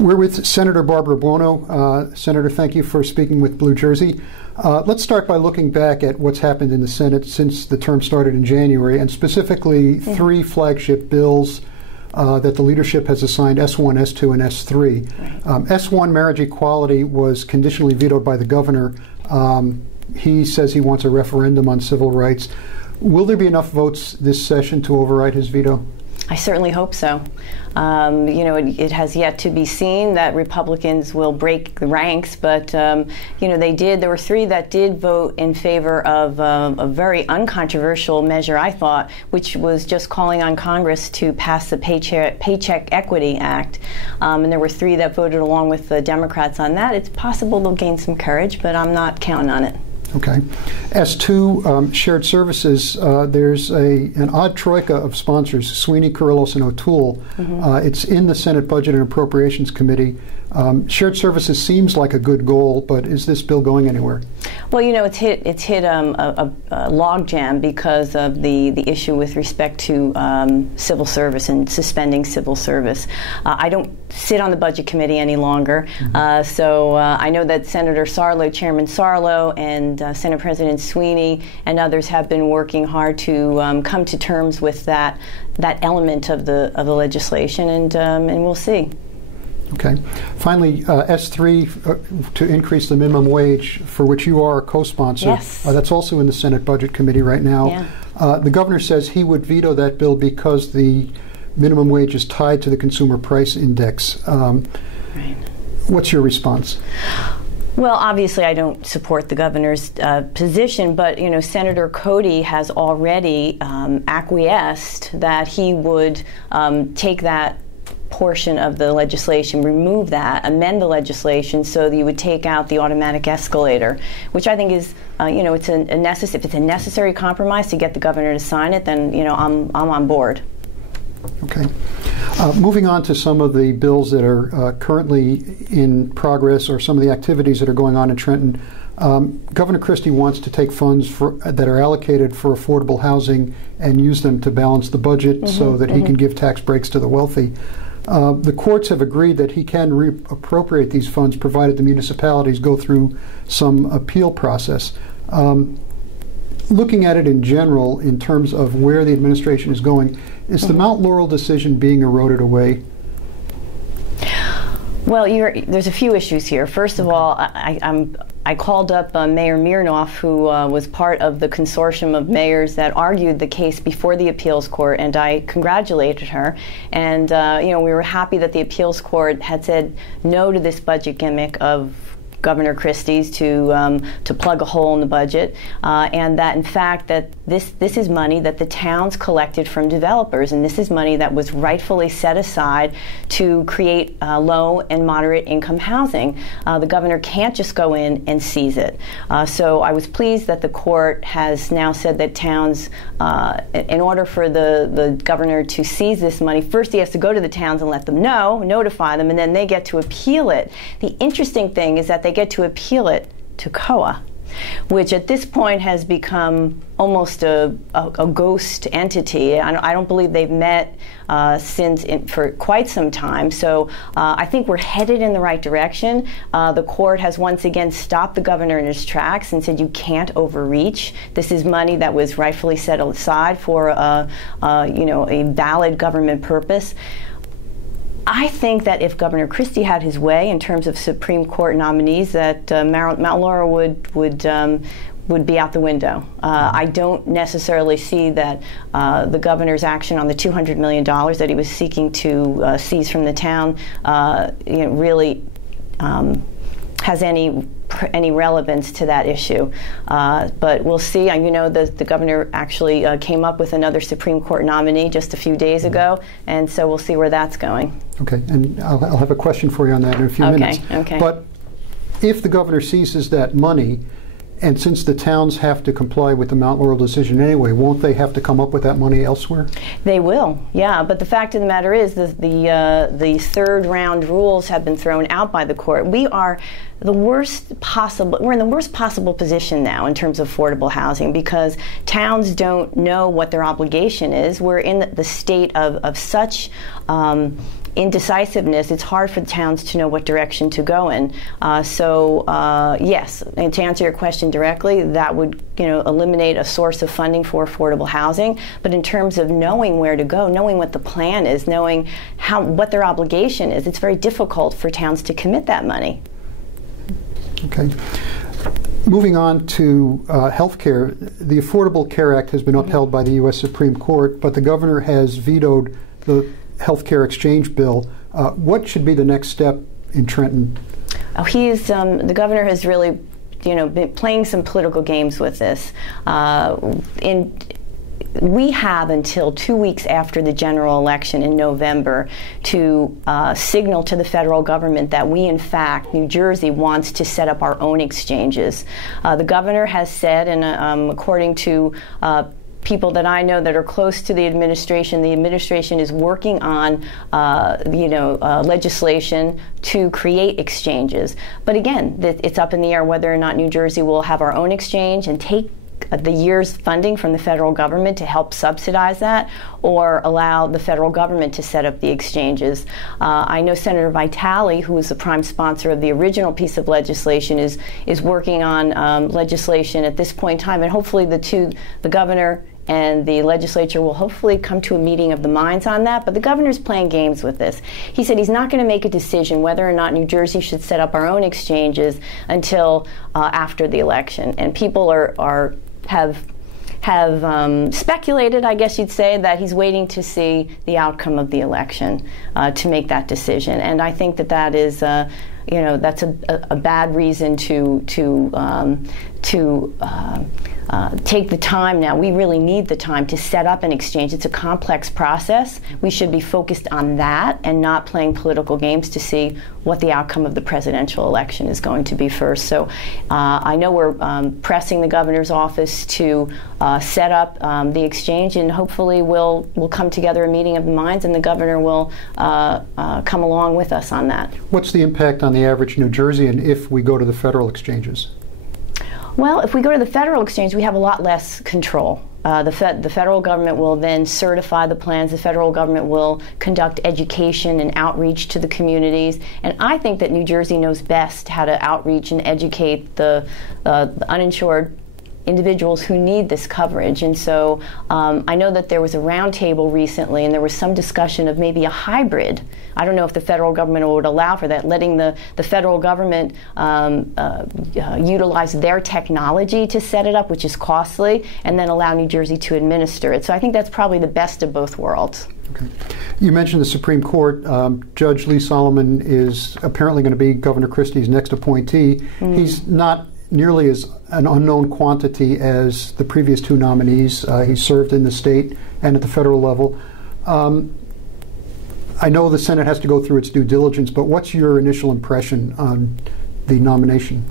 We're with Senator Barbara Buono. Senator, thank you for speaking with Blue Jersey. Let's start by looking back at what's happened in the Senate since the term started in January, and specifically three flagship bills that the leadership has assigned S1, S2, and S3. Right. S1, marriage equality, was conditionally vetoed by the governor. He says he wants a referendum on civil rights. Will there be enough votes this session to override his veto? I certainly hope so. It has yet to be seen that Republicans will break the ranks, but, they did. There were three that did vote in favor of a very uncontroversial measure, I thought, which was just calling on Congress to pass the Paycheck Equity Act. And there were three that voted along with the Democrats on that. It's possible they'll gain some courage, but I'm not counting on it. Okay. S2, shared services, there's an odd troika of sponsors, Sweeney, Carrillos, and O'Toole. It's in the Senate Budget and Appropriations Committee. Shared services seems like a good goal, but is this bill going anywhere? Well, it's hit a logjam because of the issue with respect to civil service and suspending civil service. I don't sit on the Budget Committee any longer, so I know that Senator Sarlo, Chairman Sarlo, and Senate President Sweeney and others have been working hard to come to terms with that element of the legislation, and we'll see. Okay. Finally, S3, to increase the minimum wage, for which you are a co-sponsor. Yes. That's also in the Senate Budget Committee right now. Yeah. The governor says he would veto that bill because the minimum wage is tied to the Consumer Price Index. Right. What's your response? Well, obviously, I don't support the governor's position, but Senator Cody has already acquiesced that he would take that portion of the legislation, remove that, amend the legislation so that you would take out the automatic escalator, which I think is, it's if it's a necessary compromise to get the governor to sign it, then I'm on board. Okay. Moving on to some of the bills that are currently in progress, or some of the activities that are going on in Trenton. Governor Christie wants to take funds that are allocated for affordable housing and use them to balance the budget so that he can give tax breaks to the wealthy. The courts have agreed that he can reappropriate these funds provided the municipalities go through some appeal process. Looking at it in general, in terms of where the administration is going, is the Mount Laurel decision being eroded away? Well, there's a few issues here. First of all, I called up Mayor Mirnoff, who was part of the consortium of mayors that argued the case before the appeals court, and I congratulated her. And we were happy that the appeals court had said no to this budget gimmick of Governor Christie's to plug a hole in the budget, and that in fact that this is money that the towns collected from developers, and this is money that was rightfully set aside to create low and moderate income housing. The governor can't just go in and seize it. So I was pleased that the court has now said that towns, in order for the governor to seize this money, first he has to go to the towns and let them know, notify them, and then they get to appeal it. The interesting thing is that they get to appeal it to COA, which at this point has become almost a ghost entity. I don't believe they've met for quite some time. So I think we're headed in the right direction. The court has once again stopped the governor in his tracks and said you can't overreach. This is money that was rightfully set aside for a valid government purpose. I think that if Governor Christie had his way in terms of Supreme Court nominees, that Mount Laurel would be out the window. I don't necessarily see that the governor's action on the $200 million that he was seeking to seize from the town really has any relevance to that issue. But we'll see. The governor actually came up with another Supreme Court nominee just a few days ago, and so we'll see where that's going. Okay, and I'll have a question for you on that in a few minutes. Okay. But if the governor seizes that money, and since the towns have to comply with the Mount Laurel decision anyway, won't they have to come up with that money elsewhere? They will, yeah. But the fact of the matter is the third round rules have been thrown out by the court. We're in the worst possible position now in terms of affordable housing because towns don't know what their obligation is. We're in the state of such indecisiveness, it's hard for the towns to know what direction to go in. Yes, and to answer your question directly, that would eliminate a source of funding for affordable housing. But in terms of knowing where to go, knowing what the plan is, knowing what their obligation is, it's very difficult for towns to commit that money. Okay. Moving on to health care, the Affordable Care Act has been upheld by the U.S. Supreme Court, but the governor has vetoed the health care exchange bill. What should be the next step in Trenton? Oh, the governor has really, been playing some political games with this. We have until 2 weeks after the general election in November to signal to the federal government that we, in fact, New Jersey wants to set up our own exchanges. The governor has said, and according to people that I know that are close to the administration is working on, legislation to create exchanges. But again, it's up in the air whether or not New Jersey will have our own exchange and take the year's funding from the federal government to help subsidize that, or allow the federal government to set up the exchanges. I know Senator Vitale, who is the prime sponsor of the original piece of legislation, is working on legislation at this point in time, and hopefully the governor and the legislature will hopefully come to a meeting of the minds on that. But the governor's playing games with this. He said he's not going to make a decision whether or not New Jersey should set up our own exchanges until after the election. And people have speculated, I guess you'd say, that he's waiting to see the outcome of the election to make that decision. And I think that is, that's a bad reason to take the time now. We really need the time to set up an exchange. It's a complex process. We should be focused on that and not playing political games to see what the outcome of the presidential election is going to be first. So I know we're pressing the governor's office to set up the exchange, and hopefully we'll come together a meeting of the minds, and the governor will come along with us on that. What's the impact on the average New Jerseyan if we go to the federal exchanges? Well, if we go to the federal exchange, we have a lot less control. The federal government will then certify the plans. The federal government will conduct education and outreach to the communities. And I think that New Jersey knows best how to outreach and educate the uninsured individuals who need this coverage. And so I know that there was a roundtable recently, and there was some discussion of maybe a hybrid. I don't know if the federal government would allow for that, letting the federal government utilize their technology to set it up, which is costly, and then allow New Jersey to administer it. So I think that's probably the best of both worlds. Okay. You mentioned the Supreme Court. Judge Lee Solomon is apparently going to be Governor Christie's next appointee. He's not nearly as an unknown quantity as the previous two nominees. He served in the state and at the federal level. I know the Senate has to go through its due diligence, but what's your initial impression on the nomination?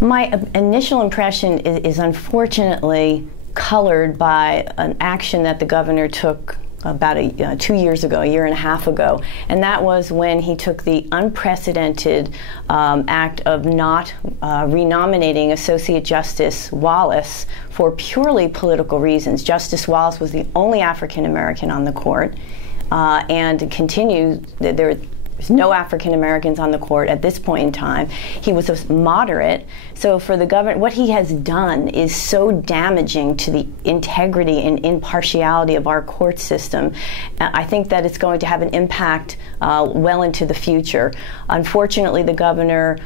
My initial impression is unfortunately colored by an action that the governor took about 2 years ago, a year and a half ago, and that was when he took the unprecedented act of not renominating Associate Justice Wallace for purely political reasons. Justice Wallace was the only African American on the court, and continues. There's no African Americans on the court at this point in time. He was a moderate. So for the government, what he has done is so damaging to the integrity and impartiality of our court system. I think that it's going to have an impact well into the future. Unfortunately, the governor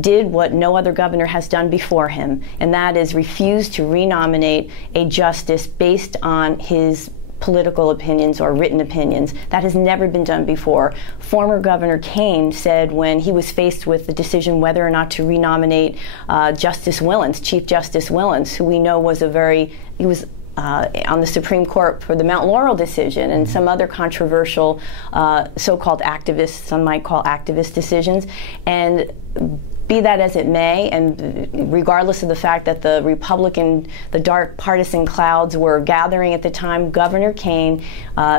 did what no other governor has done before him, and that is refuse to renominate a justice based on his political opinions or written opinions. That has never been done before. Former Governor Kane said when he was faced with the decision whether or not to renominate Justice Willens, Chief Justice Willens, who we know was he was on the Supreme Court for the Mount Laurel decision and some other controversial so-called activists, some might call activist decisions. And be that as it may, and regardless of the fact that the dark partisan clouds were gathering at the time, Governor Kane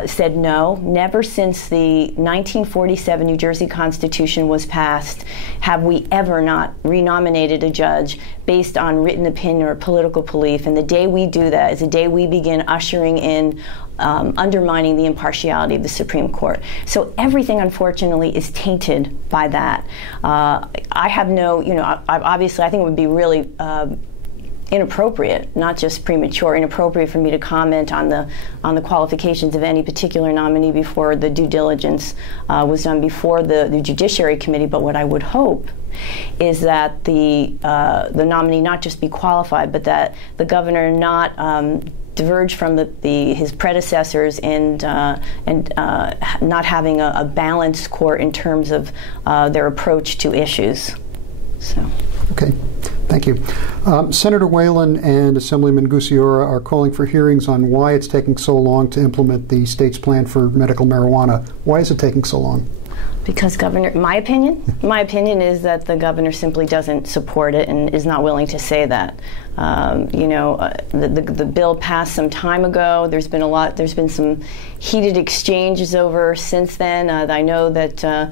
said no. Never since the 1947 New Jersey Constitution was passed have we ever not renominated a judge based on written opinion or political belief. And the day we do that is the day we begin ushering in undermining the impartiality of the Supreme Court. So everything, unfortunately, is tainted by that. I have no, obviously I think it would be really inappropriate, not just premature, inappropriate for me to comment on the qualifications of any particular nominee before the due diligence was done before the Judiciary Committee. But what I would hope is that the nominee not just be qualified, but that the governor not diverge from his predecessors and not having a balanced court in terms of their approach to issues. So. Okay. Thank you. Senator Whalen and Assemblyman Gusiora are calling for hearings on why it's taking so long to implement the state's plan for medical marijuana. Why is it taking so long? Because my opinion is that the governor simply doesn't support it and is not willing to say that. The bill passed some time ago. There's been some heated exchanges over since then. I know that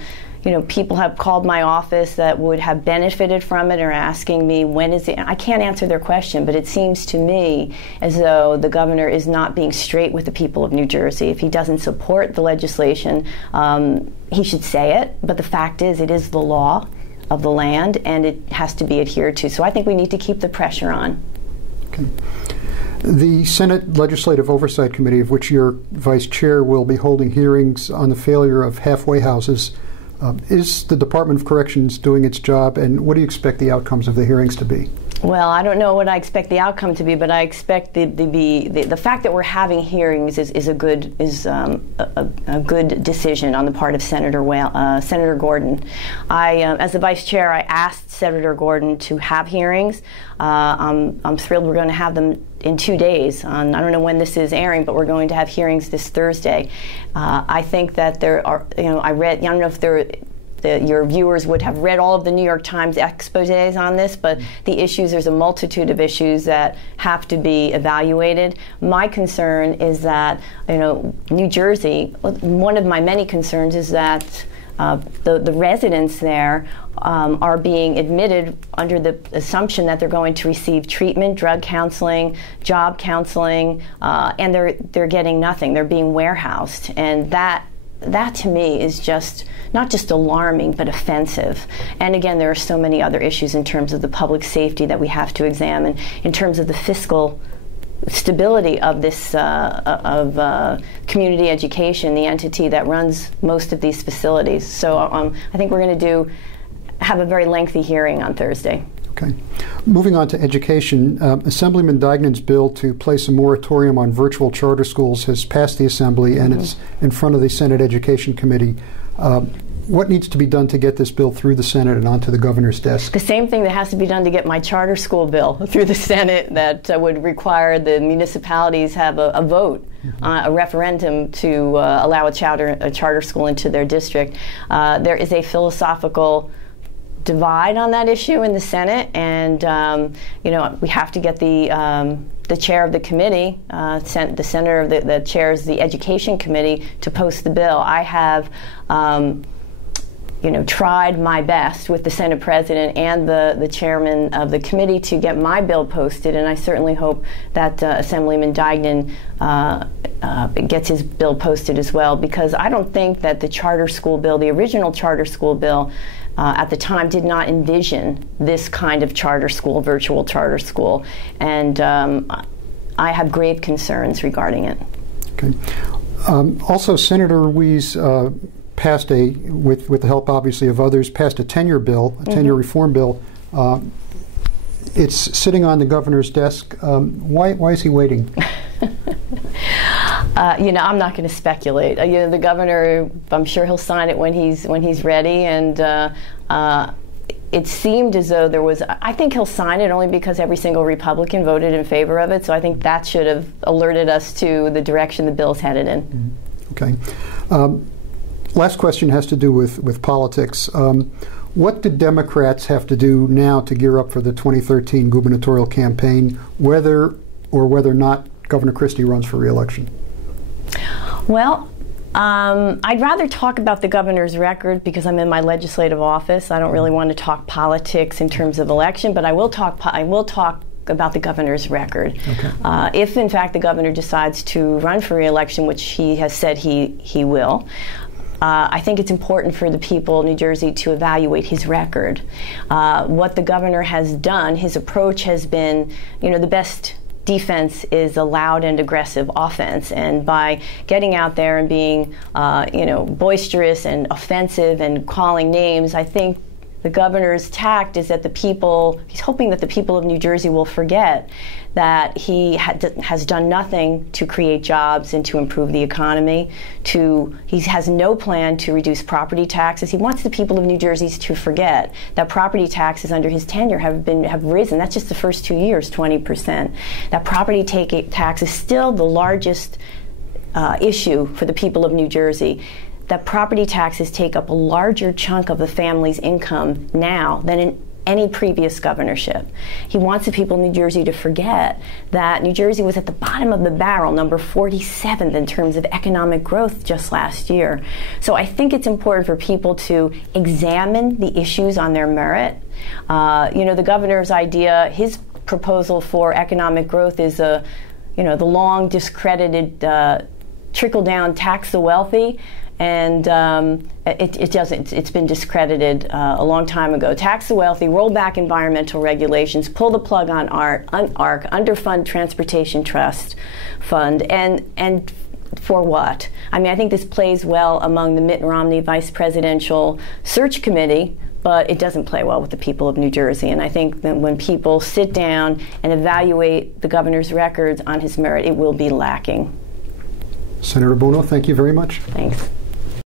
people have called my office that would have benefited from it or asking me when is it. I can't answer their question, but it seems to me as though the governor is not being straight with the people of New Jersey. If he doesn't support the legislation, he should say it. But the fact is, it is the law of the land, and it has to be adhered to. So I think we need to keep the pressure on. Okay. The Senate Legislative Oversight Committee, of which you're vice chair, will be holding hearings on the failure of halfway houses. Is the Department of Corrections doing its job, and what do you expect the outcomes of the hearings to be? Well, I don't know what I expect the outcome to be, but I expect the fact that we're having hearings is a good decision on the part of Senator Gordon. As the vice chair, I asked Senator Gordon to have hearings. I'm thrilled we're going to have them in 2 days. I don't know when this is airing, but we're going to have hearings this Thursday. I think that there are, I don't know if your viewers would have read all of the New York Times exposés on this, but there's a multitude of issues that have to be evaluated. My concern is that, New Jersey, one of my many concerns is that the residents there are being admitted under the assumption that they're going to receive treatment, drug counseling, job counseling, and they're getting nothing. They're being warehoused, and that to me is just not just alarming but offensive. And again, there are so many other issues in terms of the public safety that we have to examine, in terms of the fiscal stability of this community education, the entity that runs most of these facilities. So I think we're going to have a very lengthy hearing on Thursday. Okay. Moving on to education, Assemblyman Dignan's bill to place a moratorium on virtual charter schools has passed the Assembly, and it's in front of the Senate Education Committee. What needs to be done to get this bill through the Senate and onto the governor's desk? The same thing that has to be done to get my charter school bill through the Senate, that would require the municipalities have a vote, a referendum to allow a charter school into their district. There is a philosophical divide on that issue in the Senate, and we have to get the chair of the committee, the senator that chairs the Education Committee, to post the bill. I have tried my best with the Senate President and the chairman of the committee to get my bill posted, and I certainly hope that Assemblyman Dignan gets his bill posted as well, because I don't think that the charter school bill, the original charter school bill, at the time did not envision this kind of charter school, virtual charter school, and I have grave concerns regarding it. Okay. Also, Senator Ruiz passed with the help obviously of others, passed a tenure bill, a tenure reform bill. It's sitting on the governor's desk. Why is he waiting? I'm not going to speculate. The governor, I'm sure he'll sign it when he's ready, and it seemed as though I think he'll sign it only because every single Republican voted in favor of it, so I think that should have alerted us to the direction the bill's headed in. Okay. Last question has to do with politics. What do Democrats have to do now to gear up for the 2013 gubernatorial campaign, whether or not Governor Christie runs for re-election? Well, I'd rather talk about the governor's record because I'm in my legislative office. I don't really want to talk politics in terms of election, but I will talk about the governor's record. Okay. If, in fact, the governor decides to run for re-election, which he has said he will, I think it's important for the people of New Jersey to evaluate his record. What the governor has done, his approach has been, the best defense is a loud and aggressive offense. And by getting out there and being, boisterous and offensive and calling names, I think the governor's tact is that he's hoping that the people of New Jersey will forget that he has done nothing to create jobs and to improve the economy. He has no plan to reduce property taxes. He wants the people of New Jersey to forget that property taxes under his tenure have risen. That's just the first 2 years, 20%. That property tax is still the largest issue for the people of New Jersey. That property taxes take up a larger chunk of the family's income now than in any previous governorship. He wants the people of New Jersey to forget that New Jersey was at the bottom of the barrel, number 47th in terms of economic growth just last year. So I think it's important for people to examine the issues on their merit. The governor's idea, his proposal for economic growth is the long discredited trickle-down tax the wealthy. And it doesn't. It's been discredited a long time ago. Tax the wealthy, roll back environmental regulations, pull the plug on ARC, underfund Transportation Trust Fund, and for what? I mean, I think this plays well among the Mitt Romney Vice Presidential Search Committee, but it doesn't play well with the people of New Jersey. And I think that when people sit down and evaluate the governor's records on his merit, it will be lacking. Senator Buono, thank you very much. Thanks.